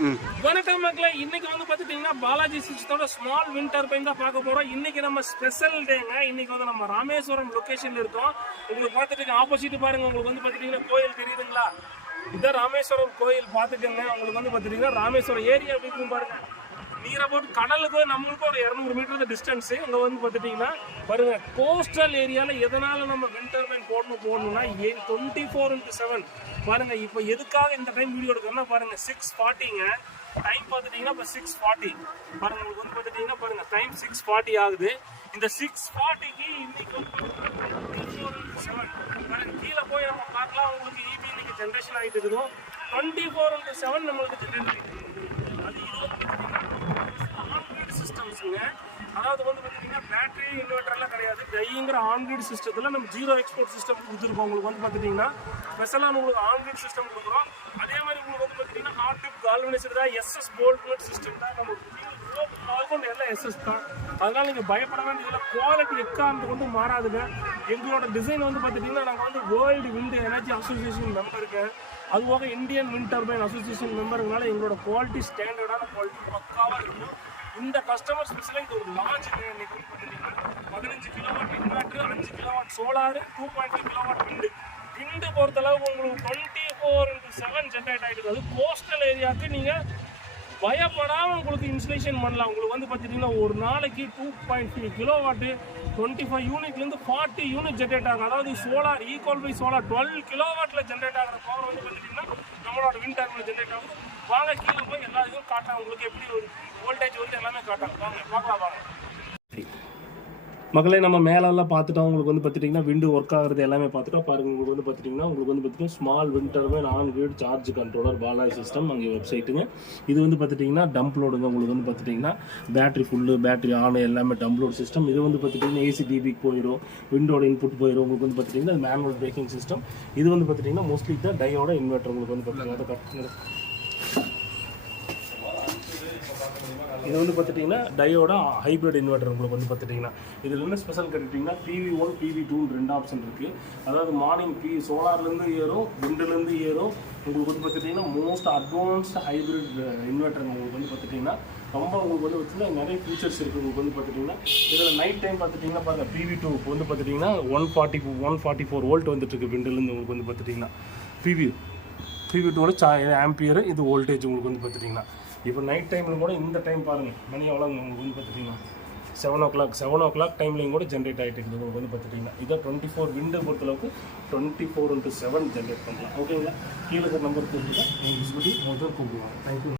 வணக்கம் மக்களே, இன்னைக்கு வந்து பார்த்துட்டீங்கன்னா பாலாஜி சிஸ்டத்தோட ஸ்மால் விண்ட் டர்பைன் தான் பார்க்க போறோம். இன்னைக்கு நம்ம ஸ்பெஷல் டேங்க. இன்னைக்கு வந்து நம்ம ராமேஸ்வரம் லொகேஷன்ல இருக்கோம். உங்களுக்கு பார்த்துட்டு ஆப்போசிட் பாருங்க, உங்களுக்கு வந்து பார்த்துட்டீங்கன்னா கோயில் தெரியுதுங்களா? இதான் ராமேஸ்வரம் கோயில். பார்த்துக்கோங்க, உங்களுக்கு வந்து பார்த்துட்டீங்கன்னா ராமேஸ்வரம் ஏரியா அப்படின்னு பாருங்க. நீரை போட்டு கடலுக்கு நம்மளுக்கும் ஒரு 200 மீட்டர் டிஸ்டன்ஸு. இங்கே வந்து பார்த்துட்டிங்கன்னா பாருங்க, கோஸ்டல் ஏரியாவில் எதனால நம்ம விண்ட் டர்பைன் போடணும்னா 24/7 பாருங்க. இப்போ எதுக்காக இந்த டைம் வீடியோ எடுக்கணும்னா பாருங்க, 6:40ங்க டைம் பார்த்துட்டிங்கன்னா இப்போ 6:40 பாருங்க. உங்களுக்கு வந்து பார்த்துட்டிங்கன்னா பாருங்க, டைம் 6:40 ஆகுது. இந்த 6:40க்கு இன்னைக்கு வந்து 24/7 பாருங்க. கீழே போய் நம்ம பார்க்கலாம். உங்களுக்கு இபி இன்னைக்கு ஜென்ரேஷன் ஆகிட்டு இருக்கோம். 24/7 நம்மளுக்கு ஜென்ரேட் ஆகிட்டு அது. இது வந்து சிஸ்டம்ஸுங்க. அதாவது வந்து பார்த்தீங்கன்னா பேட்டரி இன்வெர்டர்லாம் கிடையாது. டைங்கிற ஆன்கிரிட் சிஸ்டத்தில் நம்ம ஜீரோ எக்ஸ்போர்ட் சிஸ்டம் கொடுத்துருக்கோம். உங்களுக்கு வந்து பார்த்துட்டிங்கன்னா ஸ்பெஷலாக உங்களுக்கு ஆன்கிரிட் சிஸ்டம் கொடுக்குறோம். அதே மாதிரி உங்களுக்கு வந்து பார்த்தீங்கன்னா hard dip galvanised SS bolt system தான். நமக்கு எல்லாம் எஸ்எஸ் தான். அதனால நீங்கள் பயப்பட வேண்டியதில்லை. குவாலிட்டி எக்காந்து கொண்டு மாறாதுங்க. எங்களோட டிசைன் வந்து பார்த்துட்டிங்கன்னா நாங்கள் வந்து வேர்ல்டு விண்ட் எனர்ஜி அசோசியேஷன் மெம்பருக்கு, அதுபோக இந்தியன் விண்ட் டர்பைன் அசோசியேஷன் மெம்பருங்கனால எங்களோட குவாலிட்டி ஸ்டாண்டர்டான குவாலிட்டி பக்காவாக இருக்கும். இந்த கஸ்டமர் ஸ்பெஷலாக இது ஒரு லார்ஜ் இன்னைக்கு வந்து பார்த்தீங்கன்னா 15 kilowatt inverter, 5 kilowatt solar, 2.2 kilowatt wind பொறுத்தளவு உங்களுக்கு 24/7 ஜென்ரேட் ஆகிட்டு. அது கோஸ்டல் ஏரியாவுக்கு நீங்கள் பயப்படாமல் உங்களுக்கு இன்ஸ்டலேஷன் பண்ணலாம். உங்களுக்கு வந்து பார்த்துட்டிங்கன்னா ஒரு நாளைக்கு 2.3 கிலோவாட்டு 25 யூனிட்லேருந்து 40 யூனிட் ஜென்ரேட் ஆகும். அதாவது சோலார் ஈக்குவல் பை சோலார் 12 கிலோவாட்டில் ஜென்ரேட் ஆகிற பவர் வந்து பார்த்துட்டிங்கன்னா நம்மளோட விண்ட் டர்பைன் ஜென்ரேட் ஆகும். வாங்க கீழே போய் எல்லா இதுவும் காட்டாங்க. உங்களுக்கு எப்படி ஒரு வோல்டேஜ் வந்து எல்லாமே காட்டாங்க. வாங்க பார்க்கலாம் வாங்க மக்களே. நம்ம மேலெல்லாம் பார்த்துட்டோம். உங்களுக்கு வந்து பார்த்துட்டிங்கன்னா விண்டு ஒர்க் ஆகிறது எல்லாமே பார்த்துட்டோம். பாருங்கள், உங்களுக்கு வந்து பார்த்துட்டிங்கன்னா உங்களுக்கு வந்து பார்த்திங்கன்னா small wind turbine on grid charge controller Balaji system அங்கே வெப்சைட்டுங்க. இது வந்து பார்த்துட்டிங்கன்னா டம்ப் லோடுங்க. உங்களுக்கு வந்து பார்த்துட்டிங்கன்னா பேட்டரி ஃபுல்லு, பேட்டரி ஆன் எல்லாமே டம்ப் லோட் சிஸ்டம். இது வந்து பார்த்துட்டிங்கன்னா ஏசி டிபிக்கு போயிடும், விண்டோட இன்புட் போயிடும். உங்களுக்கு வந்து பார்த்துட்டிங்கன்னா மேனுவல் பிரேக்கிங் சிஸ்டம். இது வந்து பார்த்துட்டிங்கன்னா மோஸ்ட்லி தான் டையோட இன்வெர்டர். உங்களுக்கு வந்து பார்த்திங்கன்னா இது வந்து பார்த்துட்டிங்கன்னா டையோட ஹைப்ரிட் இன்வெர்டர். உங்களுக்கு வந்து பார்த்துட்டிங்கன்னா இதில் என்ன ஸ்பெஷல் கேட்டுட்டிங்கன்னா PV1 PV2 2 ஆப்ஷன் இருக்குது. அதாவது மார்னிங் சோலார்லேருந்து ஏறும், விண்டுலேருந்து ஏறும். உங்களுக்கு வந்து பார்த்துட்டிங்கன்னா மோஸ்ட் அட்வான்ஸ்டு ஹைப்ரிட் இன்வெர்டர். உங்களுக்கு வந்து பார்த்துட்டிங்கன்னா ரொம்ப உங்களுக்கு வந்து பார்த்திங்கன்னா நிறைய ஃபீச்சர்ஸ் இருக்குது. உங்களுக்கு வந்து பார்த்துட்டிங்கன்னா இதில் நைட் டைம் பார்த்துட்டிங்கன்னா பாருங்கள், PV2 வந்து பார்த்துட்டிங்கன்னா 144 வோல்ட் வந்துட்டுருக்கு விண்டுலேருந்து. உங்களுக்கு வந்து பார்த்துட்டிங்கன்னா PV2 ஆம்பியர் இது வோல்டேஜ். உங்களுக்கு வந்து பார்த்துட்டிங்கன்னா இப்போ நைட் டைமில் கூட இந்த டைம் பாருங்கள், மணி எவ்வளோ உங்களுக்கு வந்து பார்த்துட்டிங்கன்னா 7 o'clock டைம்லையும் கூட ஜென்ரேட் ஆகிட்டு இருக்குது. உங்களுக்கு வந்து பார்த்துட்டிங்கன்னா இதை 24 விண்டை பொறுத்தளவுக்கு 24/7 ஜென்ரேட் பண்ணலாம். ஓகேங்களா? கீழே நம்பர் தெரிஞ்சுதான் நீங்கள் சொல்லி முதல் கூப்பிடுவாங்க. தேங்க்யூ.